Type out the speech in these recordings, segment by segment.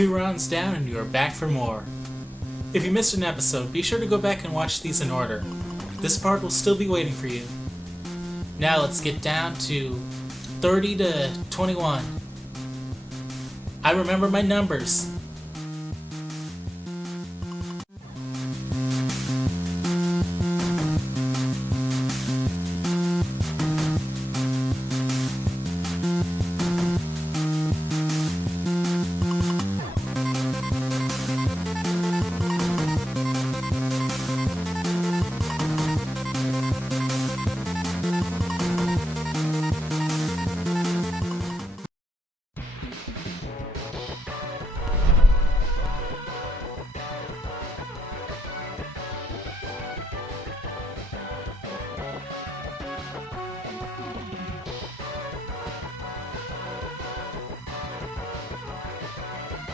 2 rounds down and you are back for more. If you missed an episode, be sure to go back and watch these in order. This part will still be waiting for you. Now let's get down to 30 to 21. I remember my numbers.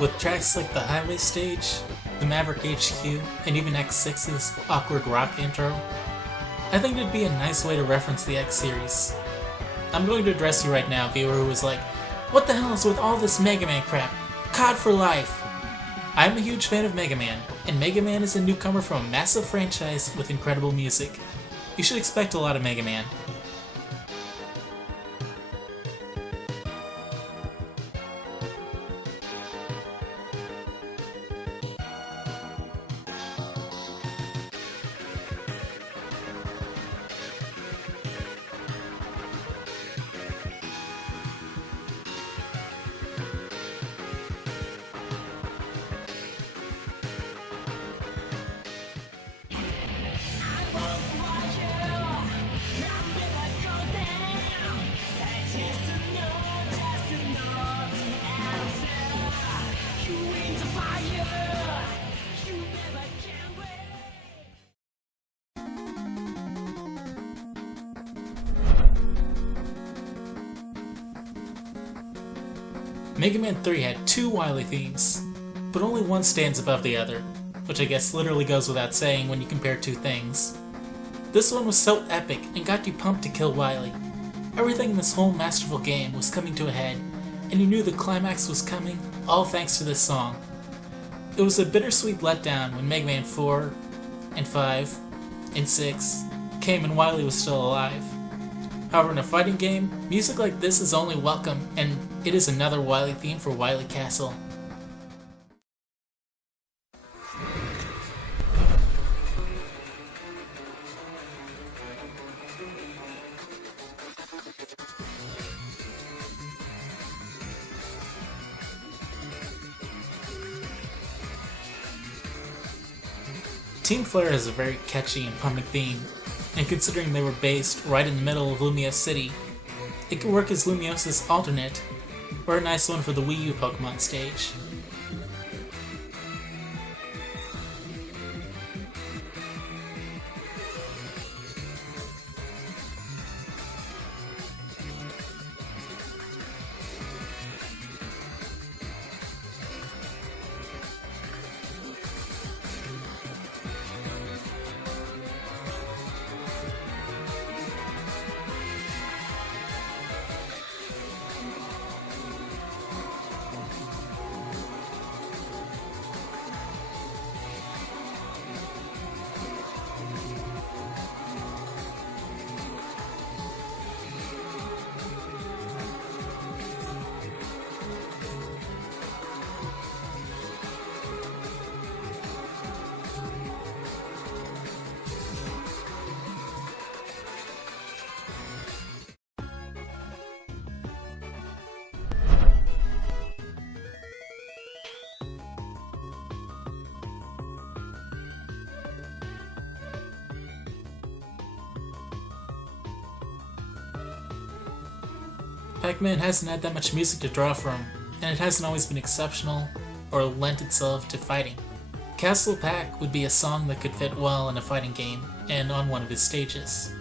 With tracks like the Highway Stage, the Maverick HQ, and even X6's awkward rock intro, I think it'd be a nice way to reference the X series. I'm going to address you right now, viewer who is like, what the hell is with all this Mega Man crap? COD for life! I'm a huge fan of Mega Man, and Mega Man is a newcomer from a massive franchise with incredible music. You should expect a lot of Mega Man. Mega Man 3 had 2 Wily themes, but only one stands above the other, which I guess literally goes without saying when you compare 2 things. This one was so epic and got you pumped to kill Wily. Everything in this whole masterful game was coming to a head, and you knew the climax was coming, all thanks to this song. It was a bittersweet letdown when Mega Man 4, and 5, and 6 came and Wily was still alive. However, in a fighting game, music like this is only welcome, and it is another Wily theme for Wily Castle. Team Flare has a very catchy and pumping theme, and considering they were based right in the middle of Lumia City, it could work as Lumiosa's alternate, or a nice one for the Wii U Pokemon stage. Pac-Man hasn't had that much music to draw from, and it hasn't always been exceptional or lent itself to fighting. Castle Pac would be a song that could fit well in a fighting game and on one of his stages.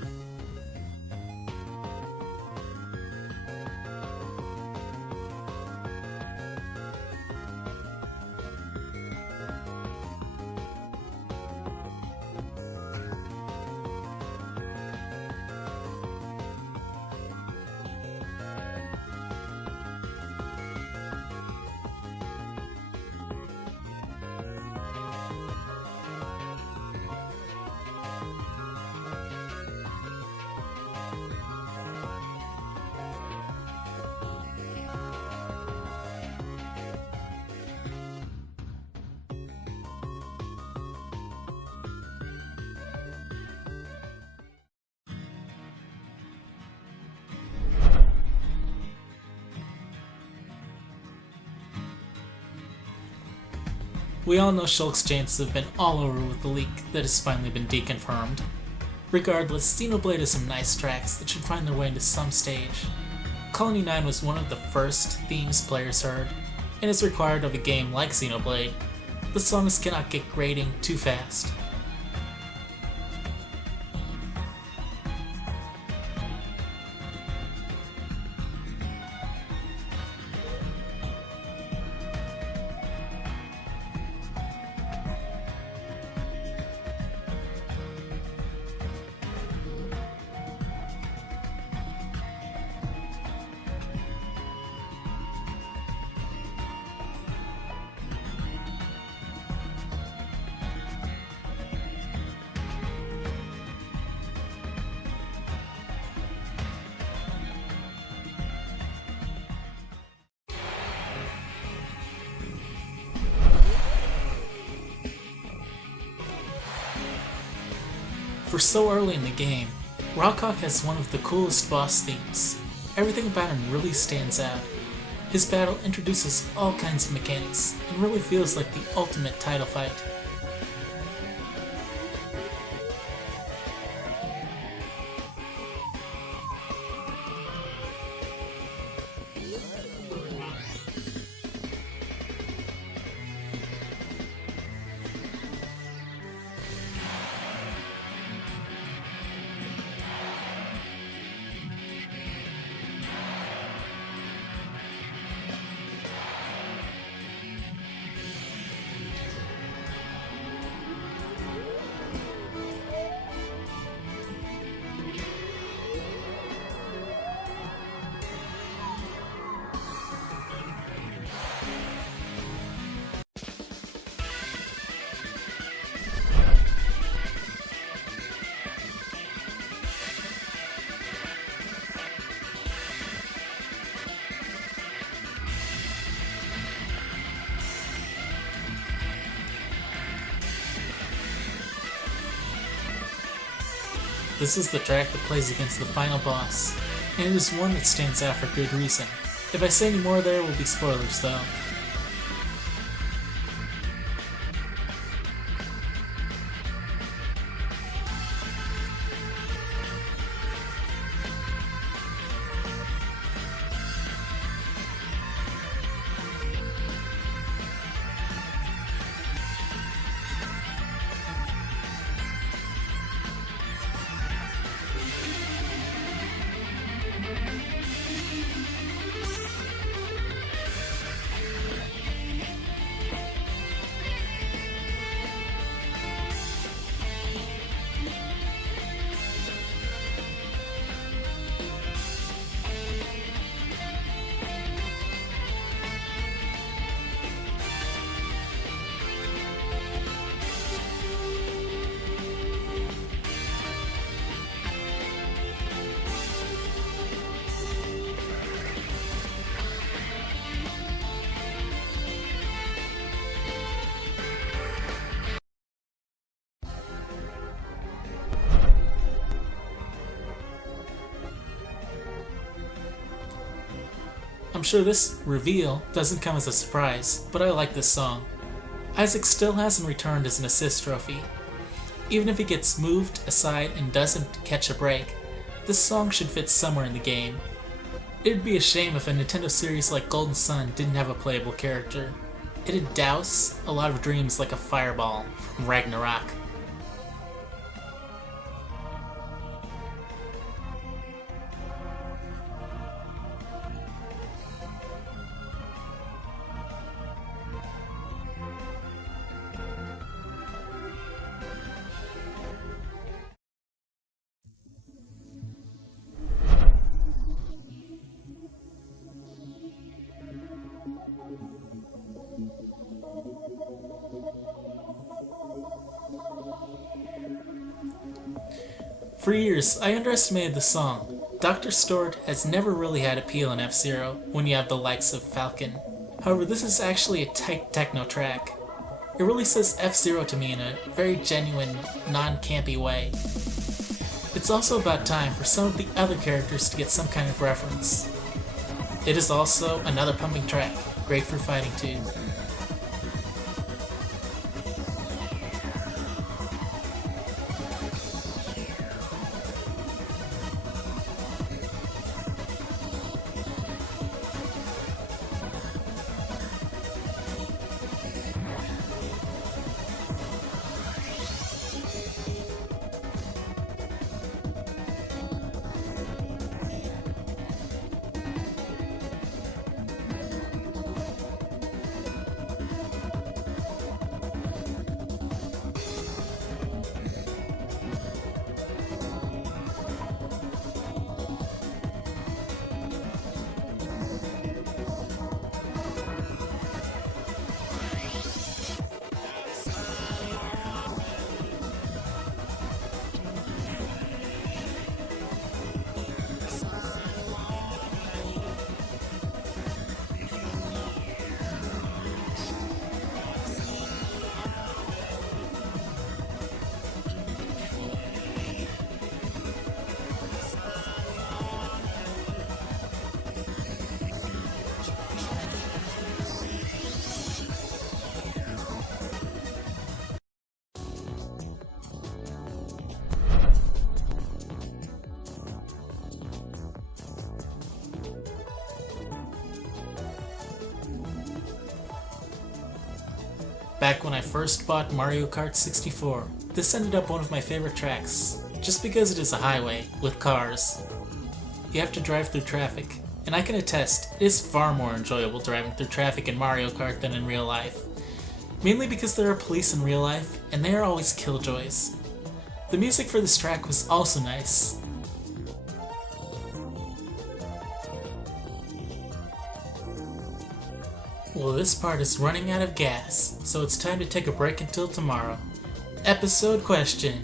We all know Shulk's chances have been all over with the leak that has finally been deconfirmed. Regardless, Xenoblade has some nice tracks that should find their way into some stage. Colony 9 was one of the first themes players heard, and is required of a game like Xenoblade. The songs cannot get grating too fast. For so early in the game, Rockhawk has one of the coolest boss themes. Everything about him really stands out. His battle introduces all kinds of mechanics and really feels like the ultimate title fight. This is the track that plays against the final boss, and it is one that stands out for good reason. If I say any more there will be spoilers though. I'm sure this reveal doesn't come as a surprise, but I like this song. Isaac still hasn't returned as an assist trophy. Even if he gets moved aside and doesn't catch a break, this song should fit somewhere in the game. It'd be a shame if a Nintendo series like Golden Sun didn't have a playable character. It'd douse a lot of dreams like a fireball from Ragnarok. For years, I underestimated the song. Dr. Stord has never really had appeal in F-Zero when you have the likes of Falcon. However, this is actually a tight techno track. It really says F-Zero to me in a very genuine, non-campy way. It's also about time for some of the other characters to get some kind of reference. It is also another pumping track, great for fighting too. back when I first bought Mario Kart 64. This ended up one of my favorite tracks, just because it is a highway, with cars. You have to drive through traffic, and I can attest, it is far more enjoyable driving through traffic in Mario Kart than in real life. Mainly because there are police in real life, and they are always killjoys. The music for this track was also nice. Well, this part is running out of gas, so it's time to take a break until tomorrow. Episode question: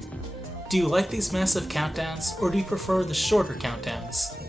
do you like these massive countdowns, or do you prefer the shorter countdowns?